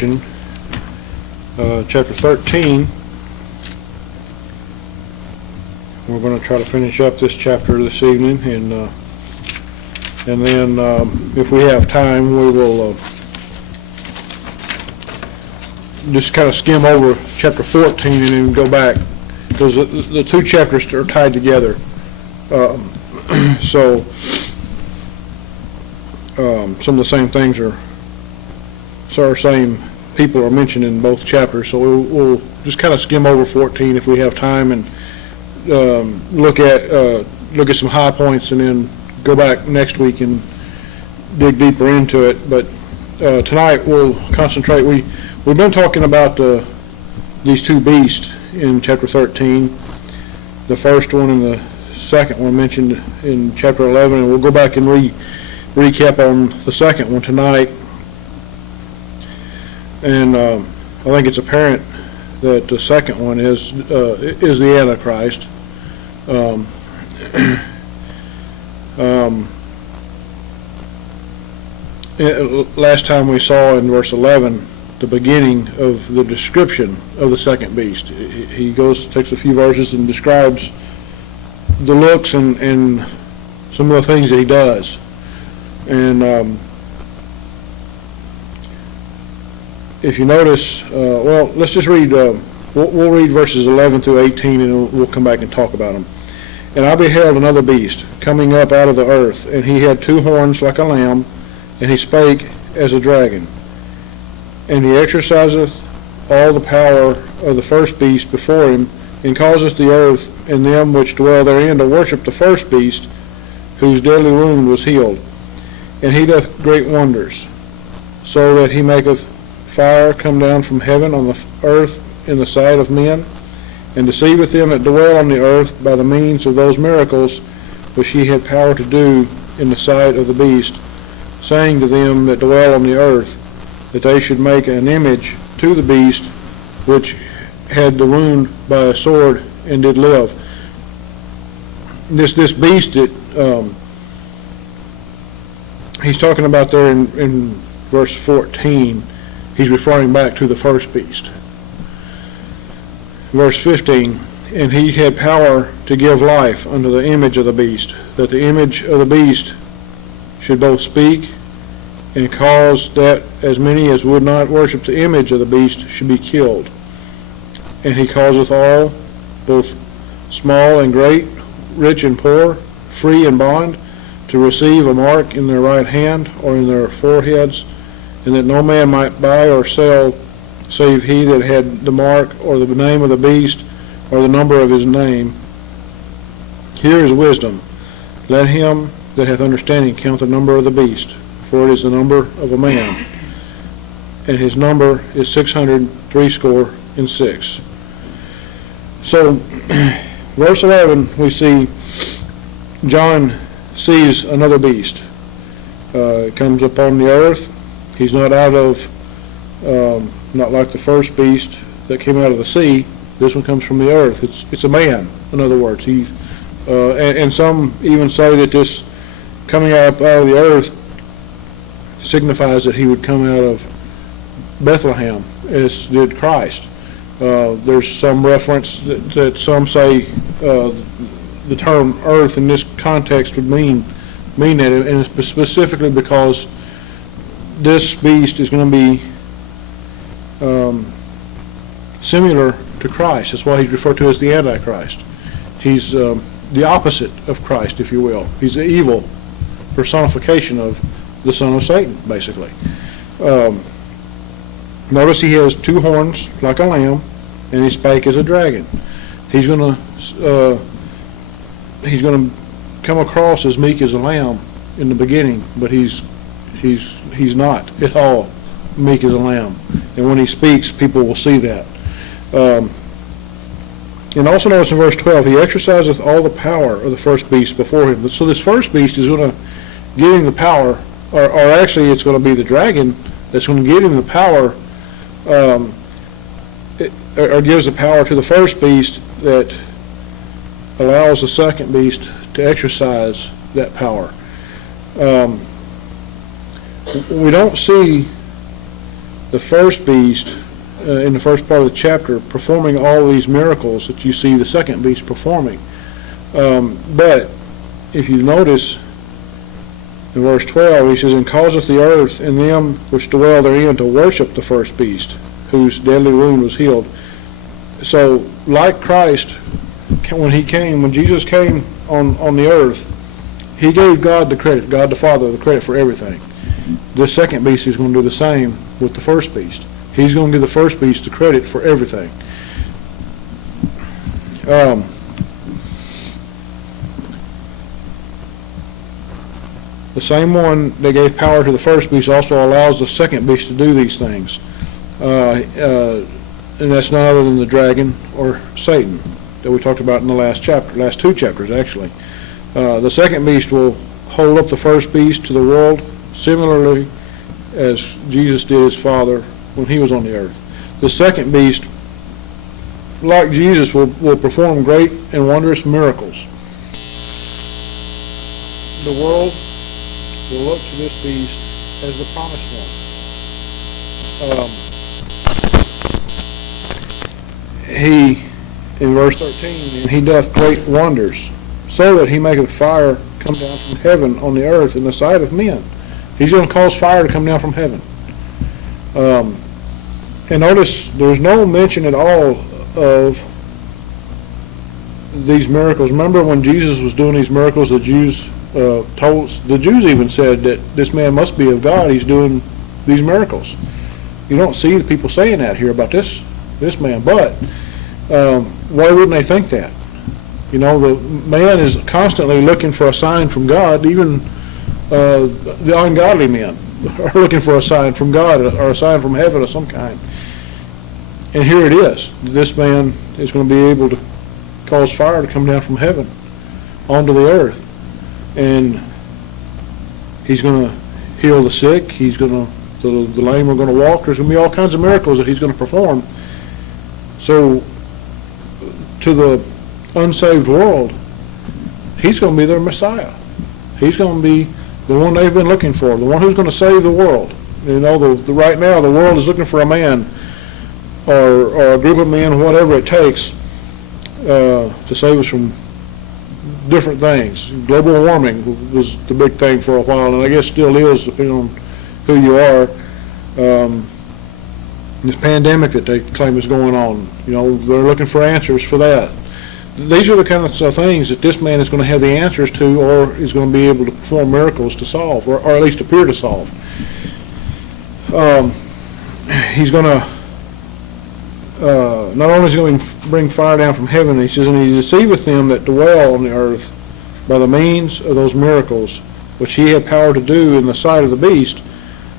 Revelation, chapter 13. We're going to try to finish up this chapter this evening, and then if we have time, we will just kind of skim over chapter 14 and then go back, because the two chapters are tied together. So some of the same things same people are mentioned in both chapters. So we'll just kind of skim over 14 if we have time, and look at some high points, and then go back next week and dig deeper into it. But tonight we'll concentrate. We've been talking about these two beasts in chapter 13. The first one and the second one mentioned in chapter 11, and we'll go back and recap on the second one tonight. And I think it's apparent that the second one is the Antichrist. Last time we saw in verse 11 the beginning of the description of the second beast. He takes a few verses and describes the looks and some of the things that he does. And if you notice, let's just read, we'll read verses 11 through 18, and we'll come back and talk about them. And I beheld another beast coming up out of the earth, and he had two horns like a lamb, and he spake as a dragon. And he exerciseth all the power of the first beast before him, and causeth the earth and them which dwell therein to worship the first beast, whose deadly wound was healed. And he doth great wonders, so that he maketh fire come down from heaven on the earth in the sight of men, and deceiveth them that dwell on the earth by the means of those miracles which he had power to do in the sight of the beast, saying to them that dwell on the earth, that they should make an image to the beast which had the wound by a sword and did live. This beast that he's talking about there in verse 14, he's referring back to the first beast. Verse 15, and he had power to give life unto the image of the beast, that the image of the beast should both speak and cause that as many as would not worship the image of the beast should be killed. And he causeth all, both small and great, rich and poor, free and bond, to receive a mark in their right hand or in their foreheads, and that no man might buy or sell save he that had the mark or the name of the beast or the number of his name. Here is wisdom. Let him that hath understanding count the number of the beast, for it is the number of a man, and his number is 666. So, verse 11, we see John sees another beast. It comes upon the earth. He's not out of, not like the first beast that came out of the sea. This one comes from the earth. It's a man, in other words. And some even say that this coming up out of the earth signifies that he would come out of Bethlehem, as did Christ. There's some reference that some say the term earth in this context would mean that, and it's specifically because this beast is going to be similar to Christ. That's why he's referred to as the Antichrist. He's the opposite of Christ, if you will. He's the evil personification of the son of Satan, basically. Notice he has two horns like a lamb, and he spake as a dragon. He's going to come across as meek as a lamb in the beginning, but he's not at all meek as a lamb. And when he speaks, people will see that. And also notice in verse 12, he exerciseth all the power of the first beast before him. So this first beast is going to give him the power, or actually it's going to be the dragon that's going to give him the power, or gives the power to the first beast that allows the second beast to exercise that power. We don't see the first beast in the first part of the chapter performing all these miracles that you see the second beast performing. But if you notice in verse 12, he says, and causeth the earth and them which dwell therein to worship the first beast, whose deadly wound was healed. So, like Christ, when Jesus came on the earth, he gave God the credit, God the Father, the credit for everything. This second beast is going to do the same with the first beast. He's going to give the first beast the credit for everything. The same one that gave power to the first beast also allows the second beast to do these things. And that's none other than the dragon or Satan that we talked about in the last two chapters actually. The second beast will hold up the first beast to the world similarly as Jesus did his Father when he was on the earth. The second beast, like Jesus, will perform great and wondrous miracles. The world will look to this beast as the promised one. He, in verse 13, he doth great wonders, so that he maketh fire come down from heaven on the earth in the sight of men. He's going to cause fire to come down from heaven. And notice there's no mention at all of these miracles. Remember when Jesus was doing these miracles, the Jews even said that this man must be of God. He's doing these miracles. You don't see the people saying that here about this man. But why wouldn't they think that? You know, the man is constantly looking for a sign from God. Even the ungodly men are looking for a sign from God or a sign from heaven of some kind. And here it is. This man is going to be able to cause fire to come down from heaven onto the earth. And he's going to heal the sick. He's going to, the lame are going to walk. There's going to be all kinds of miracles that he's going to perform. So to the unsaved world, he's going to be their Messiah. He's going to be the one they've been looking for, the one who's going to save the world. You know, right now the world is looking for a man or a group of men, whatever it takes, to save us from different things. Global warming was the big thing for a while, and I guess still is, depending on who you are. This pandemic that they claim is going on, you know, they're looking for answers for that. These are the kinds of things that this man is going to have the answers to, or is going to be able to perform miracles to solve, or at least appear to solve. He's going to, not only is he going to bring fire down from heaven, he says, and he deceiveth them that dwell on the earth by the means of those miracles which he had power to do in the sight of the beast,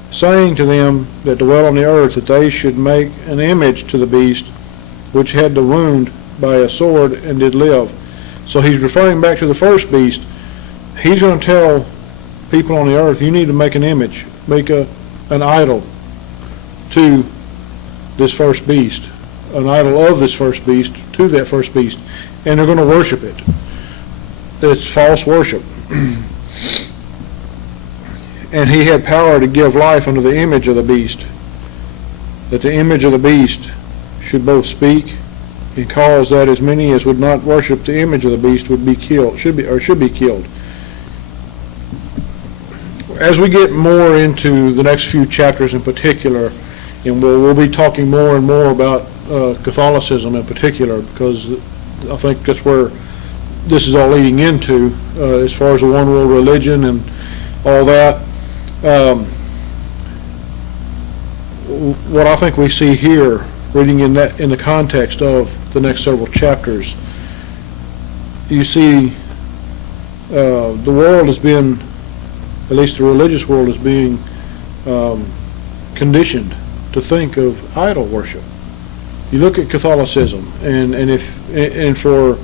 saying to them that dwell on the earth that they should make an image to the beast which had the wound by a sword and did live. So he's referring back to the first beast. He's going to tell people on the earth, you need to make an image, make an idol to this first beast, an idol of this first beast to that first beast, and they're going to worship it. It's false worship. And he had power to give life unto the image of the beast, that the image of the beast should both speak and cause that as many as would not worship the image of the beast would be killed, should be killed. As we get more into the next few chapters in particular, and we'll be talking more and more about Catholicism in particular, because I think that's where this is all leading into, as far as the one world religion and all that. What I think we see here, reading in the context of the next several chapters, you see the world has been, at least the religious world, is being conditioned to think of idol worship. You look at Catholicism, and for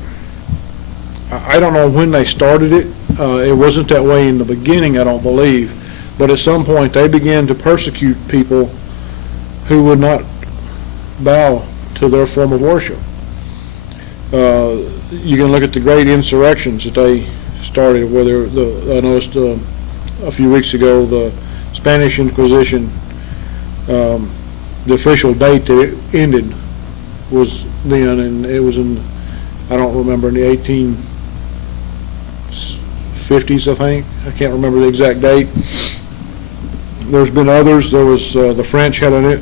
I don't know when they started it. It wasn't that way in the beginning, I don't believe, but at some point they began to persecute people who would not bow to their form of worship. You can look at the great insurrections that they started, whether I noticed a few weeks ago the Spanish Inquisition the official date that it ended was then, and it was in, I don't remember, in the 1850s, I think. I can't remember the exact date. There's been others. There was the French had an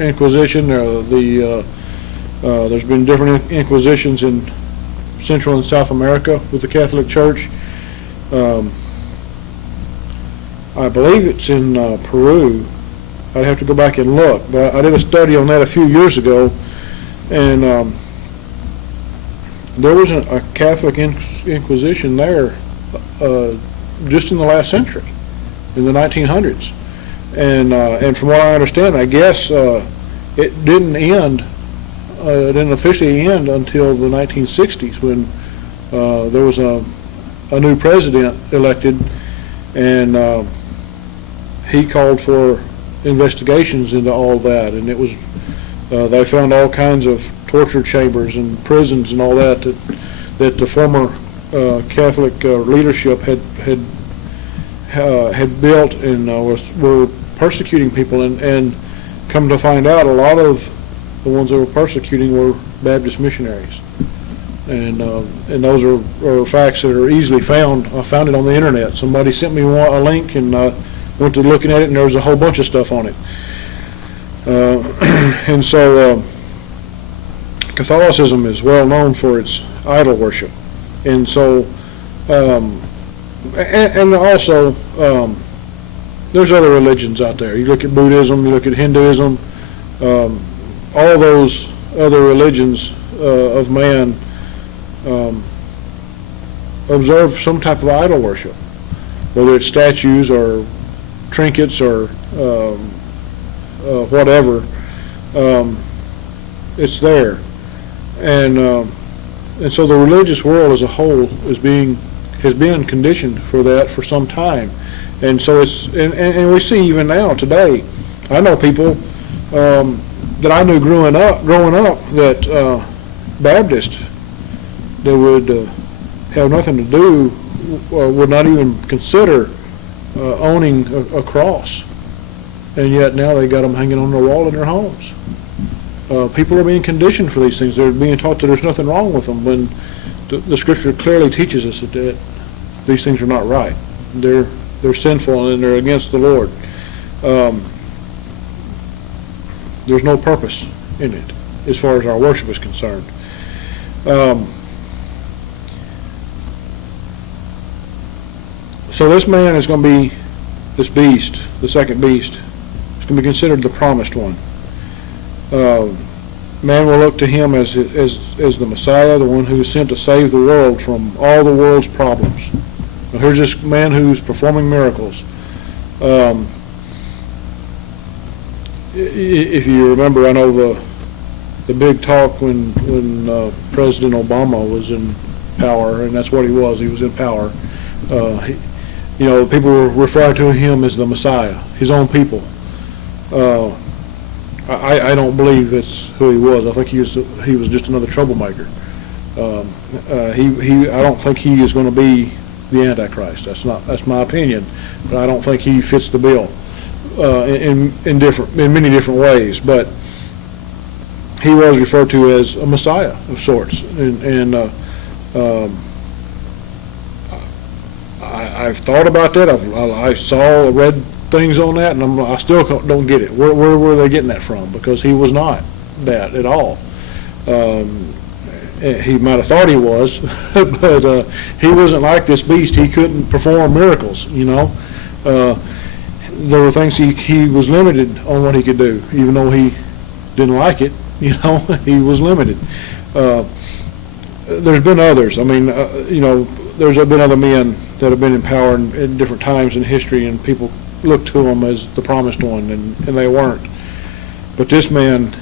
Inquisition. There's been different inquisitions in Central and South America with the Catholic Church. I believe it's in Peru. I'd have to go back and look, but I did a study on that a few years ago, and there was a Catholic Inquisition there just in the last century, in the 1900s, and from what I understand, I guess it didn't end. It didn't officially end until the 1960s when there was a new president elected, and he called for investigations into all that, and it was they found all kinds of torture chambers and prisons and all that the former Catholic leadership had built and were persecuting people, and come to find out, a lot of the ones that were persecuting were Baptist missionaries, and those are facts that are easily found. I found it on the internet. Somebody sent me a link, and went to looking at it, and there was a whole bunch of stuff on it. And so Catholicism is well known for its idol worship, and so and also there's other religions out there. You look at Buddhism, you look at Hinduism, all those other religions of man observe some type of idol worship, whether it's statues or trinkets or whatever. It's there, and so the religious world as a whole has been conditioned for that for some time, and so it's and we see even now today. I know people that I knew growing up that Baptist that would have nothing to do, would not even consider owning a cross, and yet now they got them hanging on their wall in their homes. People are being conditioned for these things. They're being taught that there's nothing wrong with them, when the Scripture clearly teaches us that these things are not right. They're sinful and they're against the Lord. There's no purpose in it as far as our worship is concerned. So this man is going to be, this beast, the second beast, is going to be considered the promised one. Man will look to him as the Messiah, the one who is sent to save the world from all the world's problems. Now here's this man who's performing miracles. If you remember, I know the big talk when President Obama was in power, and that's what he was. He was in power. People were referring to him as the Messiah, his own people. I don't believe that's who he was. I think he was just another troublemaker. I don't think he is going to be the Antichrist. That's my opinion, but I don't think he fits the bill in many different ways. But he was referred to as a Messiah of sorts, and I've thought about that. I read things on that, and I still don't get it. Where were they getting that from? Because he was not that at all. He might have thought he was, but he wasn't like this beast. He couldn't perform miracles. There were things he was limited on what he could do, even though he didn't like it. He was limited. There's been others. There's been other men that have been in power in different times in history, and people look to him as the promised one, and they weren't. But this man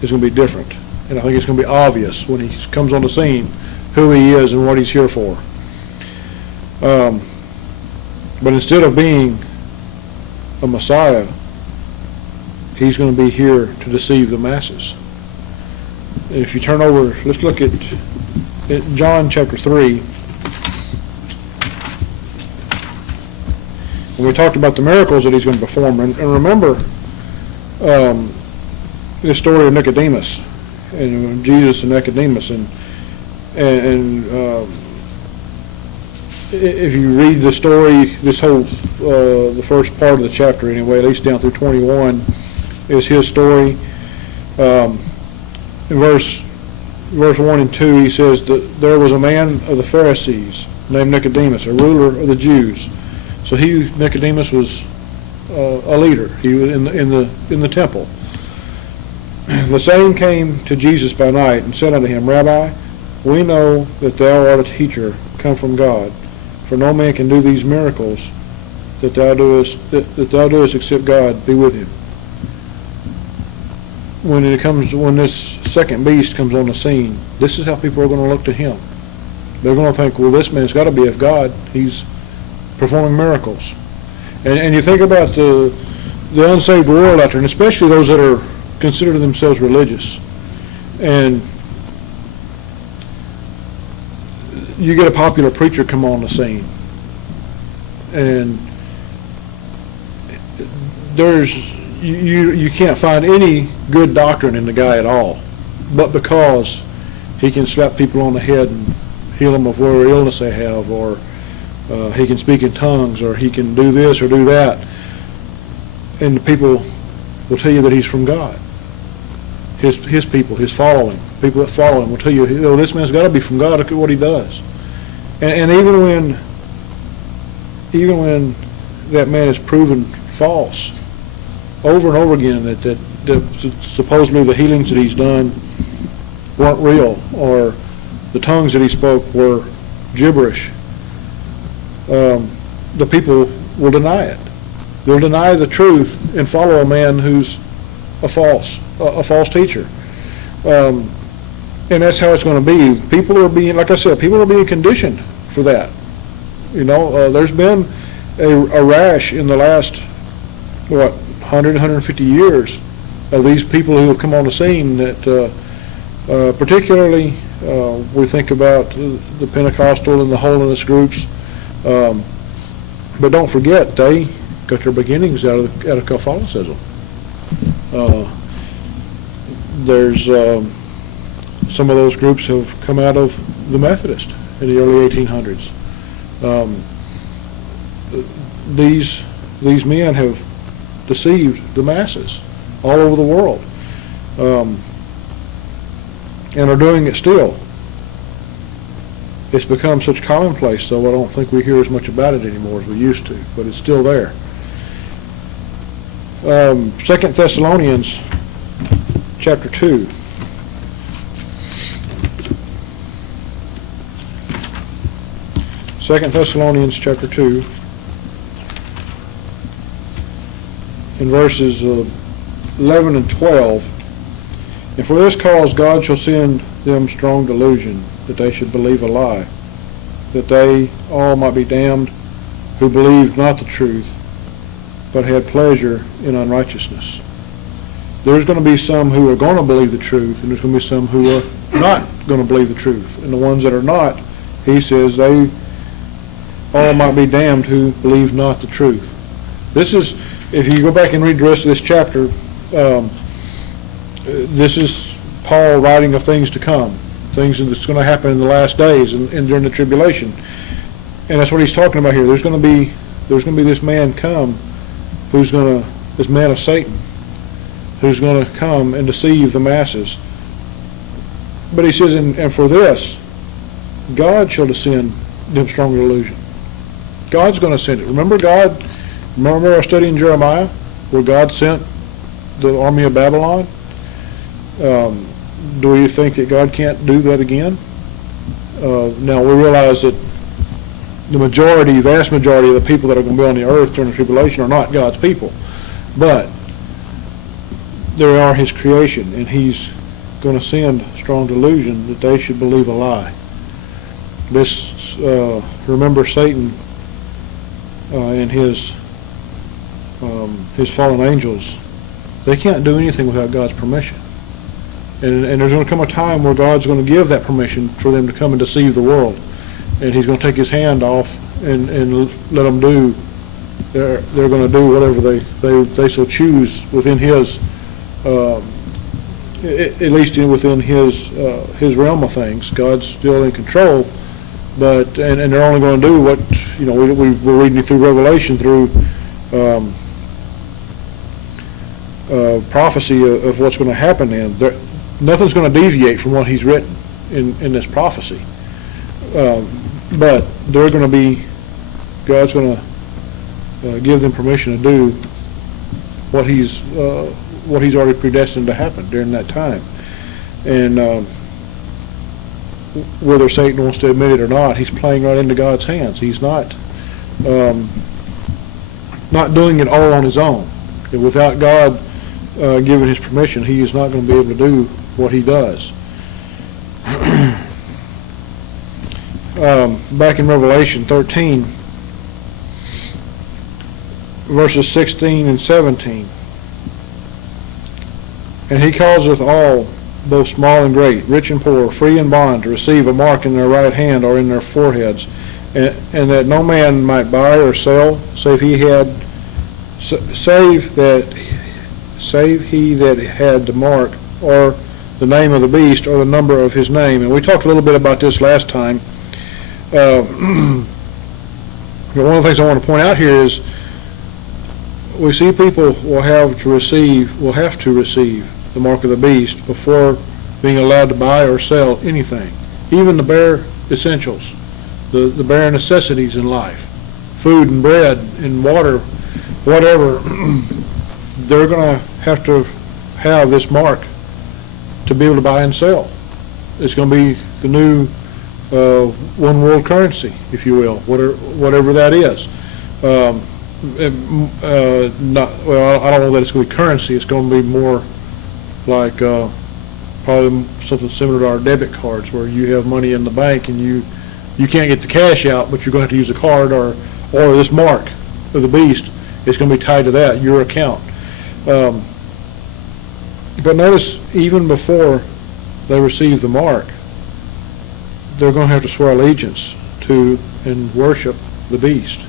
is going to be different, and I think it's going to be obvious when he comes on the scene who he is and what he's here for. But instead of being a Messiah, he's going to be here to deceive the masses. And if you turn over, let's look at John chapter 3. And we talked about the miracles that he's going to perform. And remember, the story of Nicodemus and Jesus and Nicodemus, and if you read the story, this whole the first part of the chapter anyway, at least down through 21, is his story. In verse 1 and 2, he says that there was a man of the Pharisees named Nicodemus, a ruler of the Jews. So Nicodemus was a leader. He was in the temple. The same came to Jesus by night and said unto him, Rabbi, we know that thou art a teacher come from God, for no man can do these miracles that thou doest except God be with him. When this second beast comes on the scene, this is how people are going to look to him. They're going to think, well, this man's got to be of God. He's performing miracles. And you think about the unsaved world out there, and especially those that are consider themselves religious. And you get a popular preacher come on the scene, and you can't find any good doctrine in the guy at all, but because he can slap people on the head and heal them of whatever illness they have, or he can speak in tongues, or he can do this or do that, and the people will tell you that he's from God. His people, his following, people that follow him will tell you, oh, this man's got to be from God. Look at what he does. And even when that man is proven false, over and over again, that supposedly the healings that he's done weren't real, or the tongues that he spoke were gibberish, the people will deny it. They'll deny the truth and follow a man who's a false teacher. And that's how it's going to be. People are being, like I said, people are being conditioned for that. You know, there's been a rash in the last, 100, 150 years of these people who have come on the scene that particularly we think about the Pentecostal and the holiness groups, but don't forget they got their beginnings out of Catholicism. There's some of those groups have come out of the Methodist in the early 1800s. These men have deceived the masses all over the world, and are doing it still. It's become such commonplace, though I don't think we hear as much about it anymore as we used to, but it's still there. 2 Thessalonians chapter 2. Second Thessalonians chapter 2, in verses 11 and 12. And for this cause God shall send them strong delusion, that they should believe a lie, that they all might be damned who believed not the truth, but had pleasure in unrighteousness. There's going to be some who are going to believe the truth, and there's going to be some who are not going to believe the truth. And the ones that are not, he says, they all might be damned who believe not the truth. This is, if you go back and read the rest of this chapter, this is Paul writing of things to come, things that's going to happen in the last days and during the tribulation. And that's what he's talking about here. There's going to be this man come this man of Satan, who's going to come and deceive the masses. But he says, and for this, God shall descend them strong delusion. God's going to send it. Remember our study in Jeremiah, where God sent the army of Babylon? Do you think that God can't do that again? Now, we realize that the vast majority of the people that are going to be on the earth during the tribulation are not God's people. But they are his creation, and he's going to send strong delusion that they should believe a lie. Remember Satan and his fallen angels, they can't do anything without God's permission. And there's going to come a time where God's going to give that permission for them to come and deceive the world. And he's going to take his hand off and let them do they're going to do whatever they so choose within his, at least within his realm of things. God's still in control, but and they're only going to do what, we're reading through Revelation through prophecy of what's going to happen. Then nothing's going to deviate from what he's written in this prophecy, but they're going to be, God's going to give them permission to do what he's already predestined to happen during that time. And whether Satan wants to admit it or not, he's playing right into God's hands. He's not doing it all on his own. And without God giving his permission, he is not going to be able to do what he does. Back in Revelation 13, verses 16 and 17. And he causeth all, both small and great, rich and poor, free and bond, to receive a mark in their right hand or in their foreheads, and that no man might buy or sell, save he that had the mark, or the name of the beast, or the number of his name. And we talked a little bit about this last time. But one of the things I want to point out here is we see people will have to receive the mark of the beast before being allowed to buy or sell anything, even the bare essentials, the bare necessities in life, food and bread and water, whatever. They're going to have this mark to be able to buy and sell. It's going to be the new one world currency, if you will, whatever that is. I don't know that it's going to be currency. It's going to be more like probably something similar to our debit cards, where you have money in the bank and you can't get the cash out, but you're going to have to use a card, or this mark of the beast is going to be tied to that, your account. But notice, even before they receive the mark, they're going to have to swear allegiance to and worship the beast.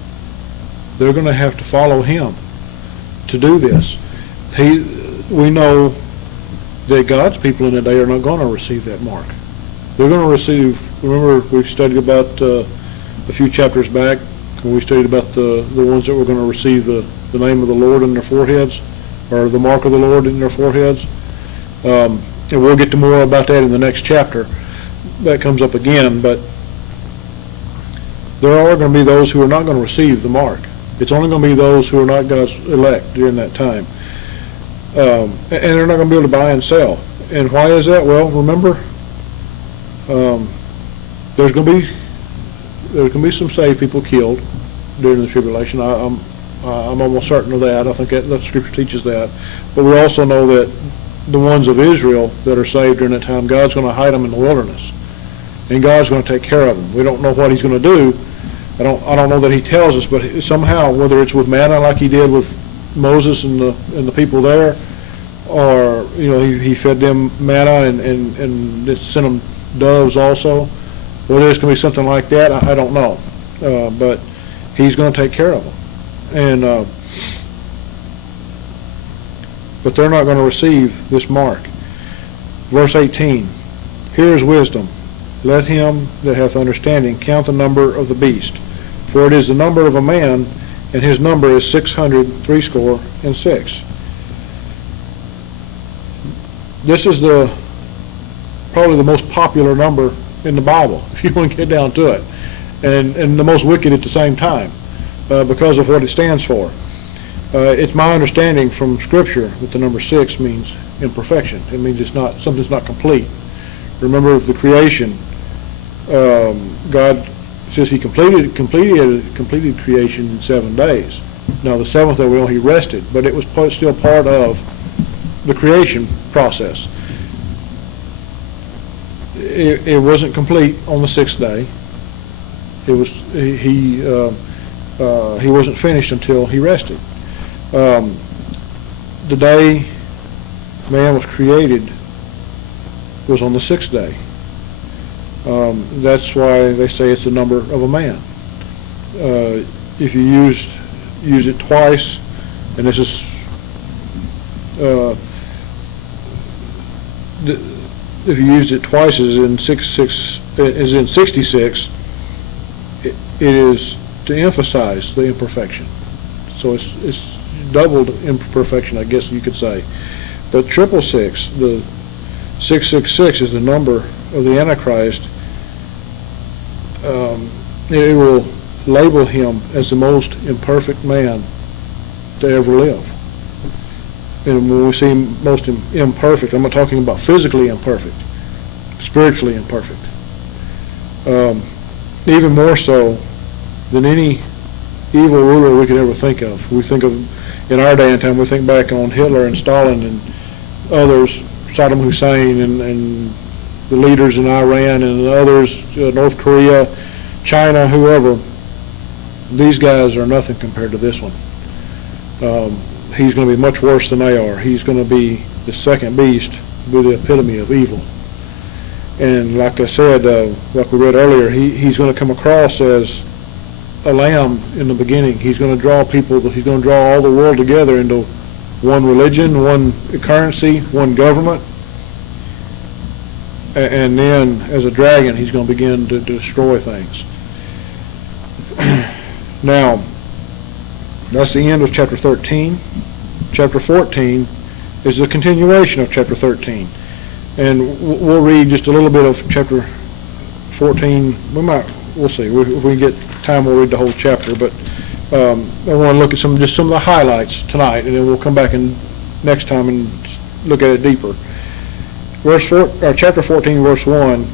They're going to have to follow him to do this. We know that God's people in the day are not going to receive that mark. They're going to receive, remember we studied about a few chapters back, when we studied about the ones that were going to receive the name of the Lord in their foreheads, or the mark of the Lord in their foreheads. And we'll get to more about that in the next chapter. That comes up again, but there are going to be those who are not going to receive the mark. It's only going to be those who are not God's elect during that time. And they're not going to be able to buy and sell. And why is that? Well, remember, there's going to be some saved people killed during the tribulation. I'm almost certain of that. I think that the Scripture teaches that. But we also know that the ones of Israel that are saved during that time, God's going to hide them in the wilderness, and God's going to take care of them. We don't know what he's going to do. I don't know that he tells us, but somehow, whether it's with manna like he did with Moses and the people there, or he fed them manna and sent them doves also, whether it's going to be something like that, I don't know. But he's going to take care of them, and but they're not going to receive this mark. Verse 18, here is wisdom. Let him that hath understanding count the number of the beast, for it is the number of a man, and his number is 666. This is probably the most popular number in the Bible, if you want to get down to it, and the most wicked at the same time, because of what it stands for. It's my understanding from Scripture that the number 6 means imperfection. It means something's not complete. Remember the creation. God says he completed creation in 7 days. Now the seventh day he rested, but it was still part of the creation process. It wasn't complete on the 6th day. He wasn't finished until he rested. The day man was created was on the 6th day. That's why they say it's the number of a man. If you used use it twice, and this is if you use it twice is in 66, it is to emphasize the imperfection. So it's doubled imperfection, I guess you could say. But 666, the 666 is the number of the Antichrist. It will label him as the most imperfect man to ever live. And when we see most imperfect, I'm not talking about physically imperfect, spiritually imperfect. Even more so than any evil ruler we could ever think of. We think of, in our day and time, we think back on Hitler and Stalin and others, Saddam Hussein and the leaders in Iran and others, North Korea, China, whoever. These guys are nothing compared to this one. He's going to be much worse than they are. He's going to be the second beast, be the epitome of evil. And like I said, like we read earlier, he's going to come across as a lamb in the beginning. He's going to draw people, he's going to draw all the world together into one religion, one currency, one government. And then as a dragon, he's going to begin to destroy things. Now, that's the end of chapter 13. Chapter 14 is the continuation of chapter 13. And we'll read just a little bit of chapter 14. We'll see. If we get time, we'll read the whole chapter. But I want to look at some of the highlights tonight, and then we'll come back next time and look at it deeper. Chapter 14, verse 1.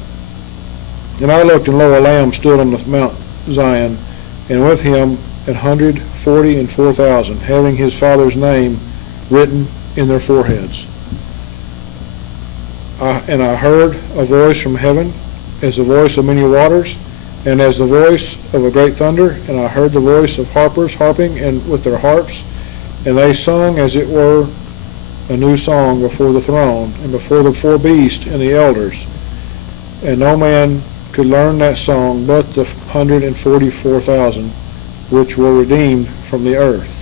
And I looked, and lo, a lamb stood on the Mount Zion, and with him 144,000, having his father's name written in their foreheads. And I heard a voice from heaven, as the voice of many waters, and as the voice of a great thunder. And I heard the voice of harpers harping and with their harps, and they sung as it were a new song before the throne, and before the four beasts and the elders. And no man could learn that song but the 144,000 which were redeemed from the earth.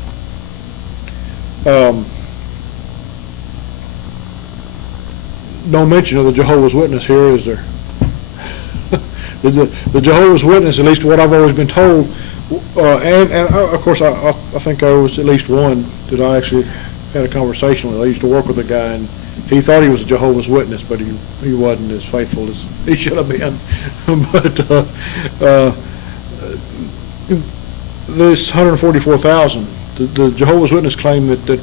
No mention of the Jehovah's Witness here, is there? the Jehovah's Witness, at least what I've always been told, and of course I think there was at least one that I actually had a conversation with. I used to work with a guy, and he thought he was a Jehovah's Witness, but he wasn't as faithful as he should have been. But this 144,000, the Jehovah's Witness claim that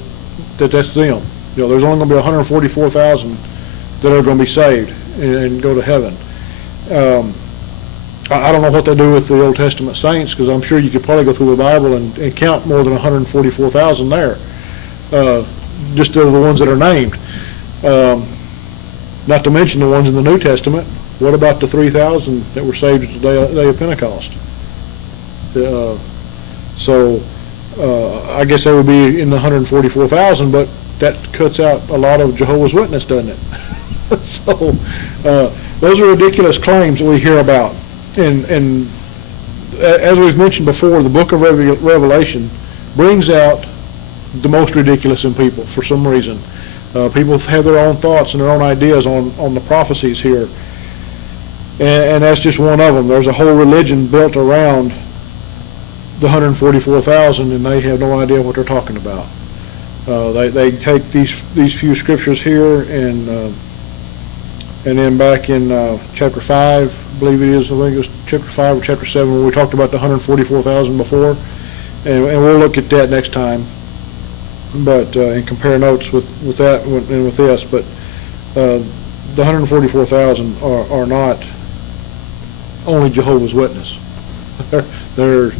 that's them. You know, there's only going to be 144,000 that are going to be saved and go to heaven. I don't know what they do with the Old Testament saints, because I'm sure you could probably go through the Bible and count more than 144,000 there, just the ones that are named. Not to mention the ones in the New Testament. What about the 3,000 that were saved at the day of Pentecost? So I guess that would be in the 144,000, but that cuts out a lot of Jehovah's Witness, doesn't it? So those are ridiculous claims that we hear about. And as we've mentioned before, the book of Revelation brings out the most ridiculous in people for some reason. People have their own thoughts and their own ideas on the prophecies here. And that's just one of them. There's a whole religion built around the 144,000, and they have no idea what they're talking about. They take these few scriptures here, and then back in chapter 5, I believe it is, I think it was chapter 5 or chapter 7, where we talked about the 144,000 before, and we'll look at that next time, but and compare notes with that and with this. But the 144,000 are not only Jehovah's Witness. They're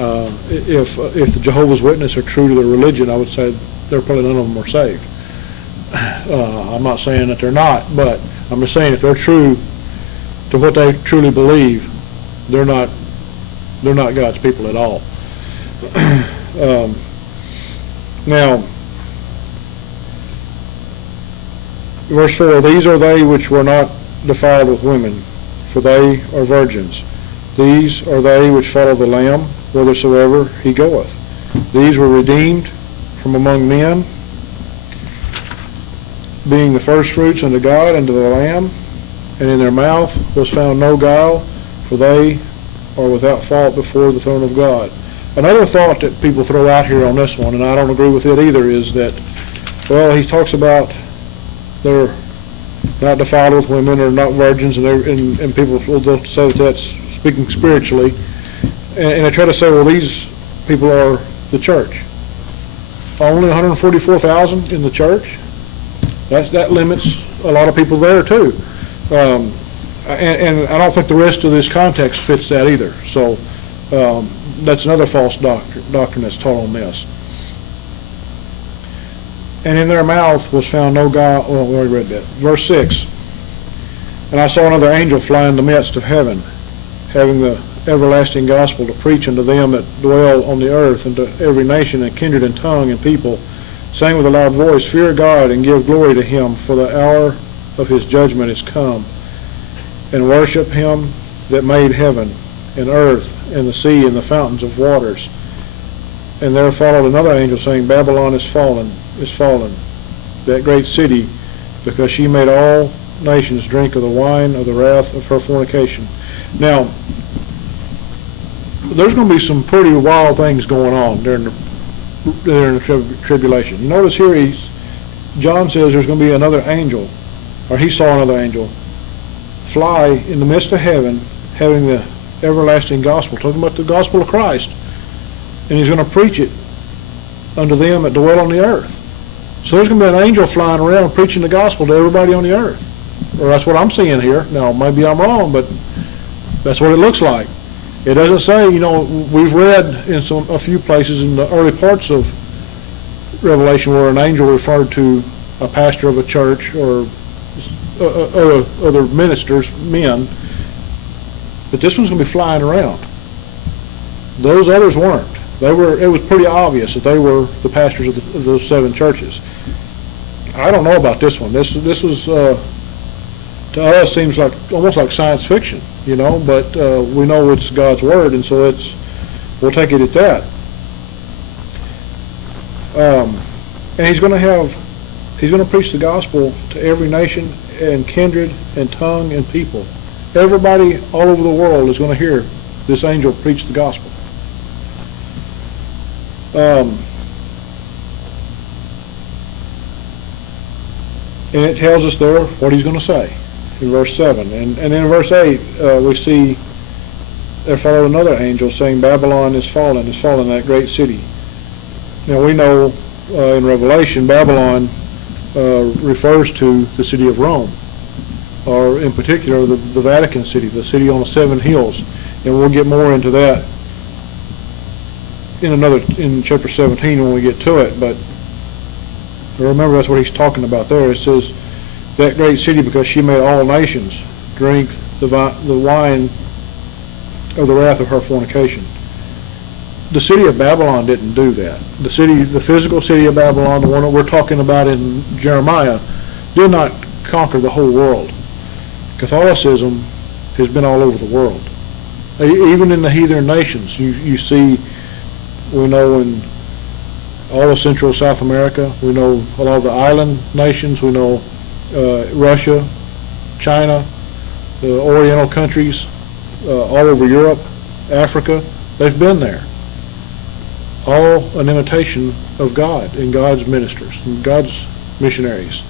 if the Jehovah's Witness are true to their religion, I would say there probably none of them are saved. I'm not saying that they're not, but I'm just saying if they're true to what they truly believe, they're not God's people at all. Now, verse 4, these are they which were not defiled with women, for they are virgins. These are they which follow the Lamb, whithersoever he goeth. These were redeemed from among men, being the firstfruits unto God and to the Lamb, and in their mouth was found no guile, for they are without fault before the throne of God. Another thought that people throw out here on this one, and I don't agree with it either, is that, well, he talks about they're not defiled with women or not virgins, and people will say that that's speaking spiritually, and they try to say, well, these people are the church. Only 144,000 in the church? That limits a lot of people there too. And I don't think the rest of this context fits that either. So that's another false doctrine that's taught on this. And in their mouth was found no guile. Well, we already read that. Verse 6. And I saw another angel fly in the midst of heaven, having the everlasting gospel to preach unto them that dwell on the earth, and to every nation and kindred and tongue and people, saying with a loud voice, Fear God and give glory to him, for the hour of his judgment is come, and worship him that made heaven and earth and the sea and the fountains of waters. And there followed another angel, saying, Babylon is fallen, that great city, because she made all nations drink of the wine of the wrath of her fornication. Now, there's going to be some pretty wild things going on during the tribulation. You notice here, John says there's going to be another angel, or he saw another angel, fly in the midst of heaven, having the everlasting gospel, talking about the gospel of Christ, and he's going to preach it unto them that dwell on the earth. So there's going to be an angel flying around preaching the gospel to everybody on the earth. Or that's what I'm seeing here. Now, maybe I'm wrong, but that's what it looks like. It doesn't say, we've read in a few places in the early parts of Revelation where an angel referred to a pastor of a church or other ministers, men, but this one's going to be flying around. Those others weren't. It was pretty obvious that they were the pastors of those 7 churches. I don't know about this one. This was to us seems like almost like science fiction, but we know it's God's word, and so we'll take it at that. And he's going to preach the gospel to every nation and kindred and tongue and people. Everybody all over the world is going to hear this angel preach the gospel. And it tells us there what he's going to say in verse 7. And in verse 8, we see there followed another angel saying, Babylon is fallen, that great city. Now we know in Revelation, Babylon refers to the city of Rome, or in particular the Vatican City, the city on the 7 hills. And we'll get more into that in chapter 17 when we get to it, but remember that's what he's talking about there. It says, that great city, because she made all nations drink the wine of the wrath of her fornication. The city of Babylon didn't do that. The physical city of Babylon, the one that we're talking about in Jeremiah, did not conquer the whole world. Catholicism has been all over the world. Even in the heathen nations, you see, we know in all of Central South America, we know a lot of the island nations, we know Russia, China, the Oriental countries, all over Europe, Africa, they've been there. All an imitation of God and God's ministers and God's missionaries.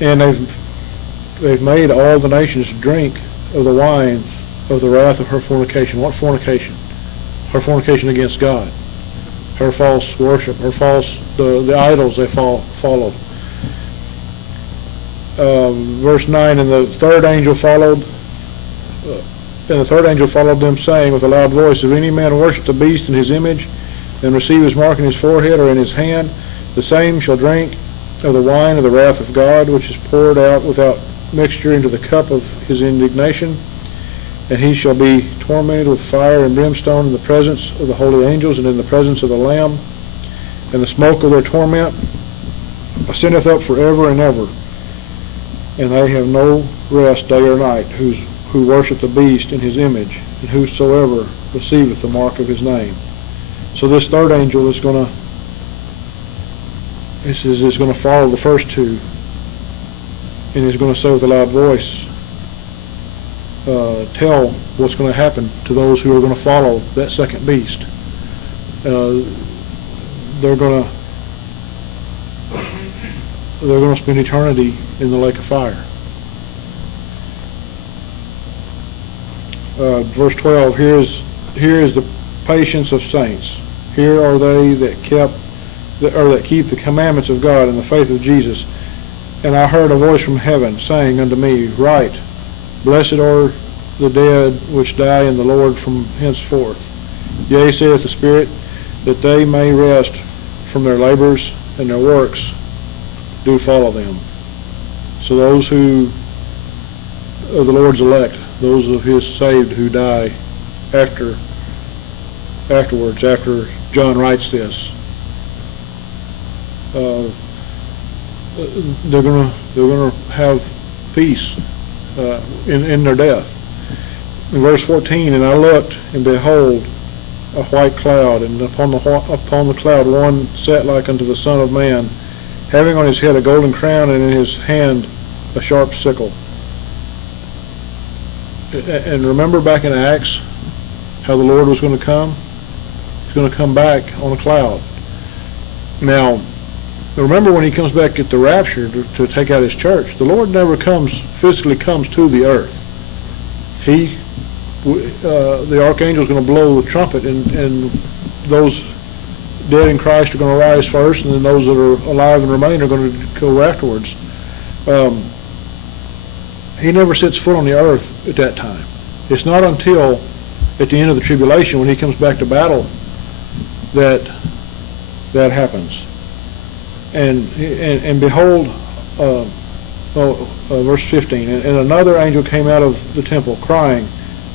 And they've made all the nations drink of the wine of the wrath of her fornication. What fornication? Her fornication against God. Her false worship, the idols they followed. Verse 9, and the third angel followed them, saying with a loud voice, if any man worship the beast in his image, and receive his mark in his forehead or in his hand, the same shall drink of the wine of the wrath of God, which is poured out without mixture into the cup of his indignation. And he shall be tormented with fire and brimstone in the presence of the holy angels and in the presence of the Lamb. And the smoke of their torment ascendeth up forever and ever. And they have no rest day or night, who worship the beast in his image, and whosoever receiveth the mark of his name. So this third angel is going to, it says, is going to follow the first two, and is going to say with a loud voice, tell what's going to happen to those who are going to follow that second beast. They're going to spend eternity in the lake of fire. Verse 12, here is the patience of saints. Here are they that keep the commandments of God and the faith of Jesus. And I heard a voice from heaven saying unto me, Write, blessed are the dead which die in the Lord from henceforth. Yea, saith the Spirit, that they may rest from their labors, and their works do follow them. So those who are the Lord's elect, those of his saved who die afterwards, after John writes this, they're gonna have peace in their death. In verse 14, and I looked, and behold, a white cloud, and upon the cloud one sat like unto the Son of Man, having on his head a golden crown, and in his hand a sharp sickle. And remember back in Acts how the Lord was going to come? He's going to come back on a cloud. Now, remember when he comes back at the rapture to take out his church, the Lord never physically comes to the earth. The archangel is going to blow the trumpet, and those dead in Christ are going to rise first, and then those that are alive and remain are going to go afterwards. He never sets foot on the earth at that time. It's not until at the end of the tribulation, when he comes back to battle, that happens. And behold, verse 15, and another angel came out of the temple, crying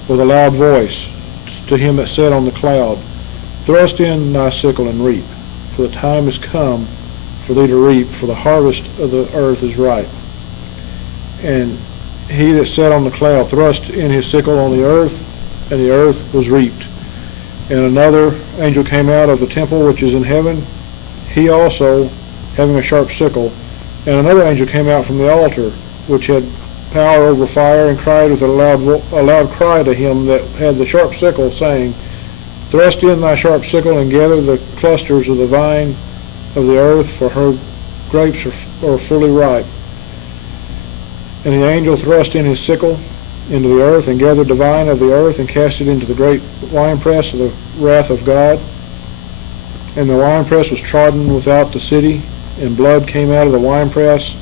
with a loud voice to him that sat on the cloud, Thrust in thy sickle and reap, for the time is come for thee to reap, for the harvest of the earth is ripe. And he that sat on the cloud thrust in his sickle on the earth, and the earth was reaped. And another angel came out of the temple which is in heaven, he also having a sharp sickle. And another angel came out from the altar, which had power over fire, and cried with a loud cry to him that had the sharp sickle, saying, Thrust in thy sharp sickle, and gather the clusters of the vine of the earth, for her grapes are fully ripe. And the angel thrust in his sickle into the earth, and gathered the vine of the earth, and cast it into the great winepress of the wrath of God. And the winepress was trodden without the city, and blood came out of the winepress,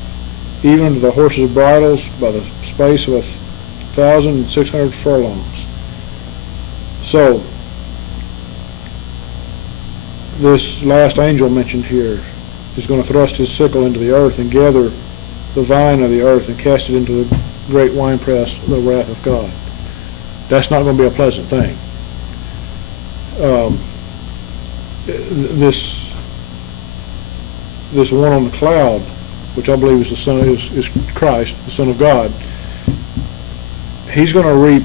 even unto the horses' bridles, by the space of 1,600 furlongs. So, this last angel mentioned here is going to thrust his sickle into the earth and gather the vine of the earth and cast it into the great winepress of the wrath of God. That's not going to be a pleasant thing. This one on the cloud, which I believe is the Son, is Christ, the Son of God, he's going to reap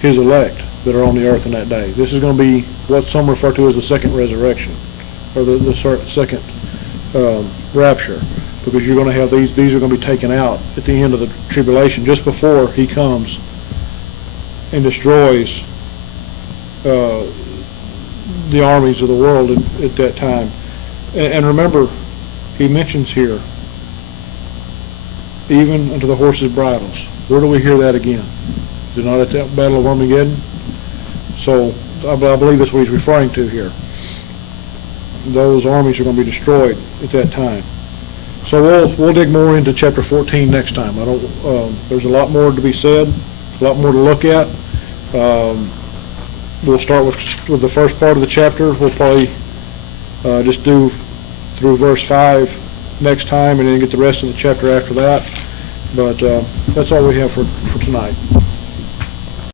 his elect that are on the earth in that day. This is going to be what some refer to as the second resurrection, or the second rapture, because you're going to have these are going to be taken out at the end of the tribulation, just before he comes and destroys the armies of the world at that time. And remember, he mentions here, even unto the horses' bridles. Where do we hear that again? Is it not at the Battle of Armageddon? So I believe that's what he's referring to here. Those armies are going to be destroyed at that time. So we'll dig more into chapter 14 next time. There's a lot more to be said, a lot more to look at. We'll start with the first part of the chapter. We'll probably just do through verse 5 next time, and then get the rest of the chapter after that. But that's all we have for tonight.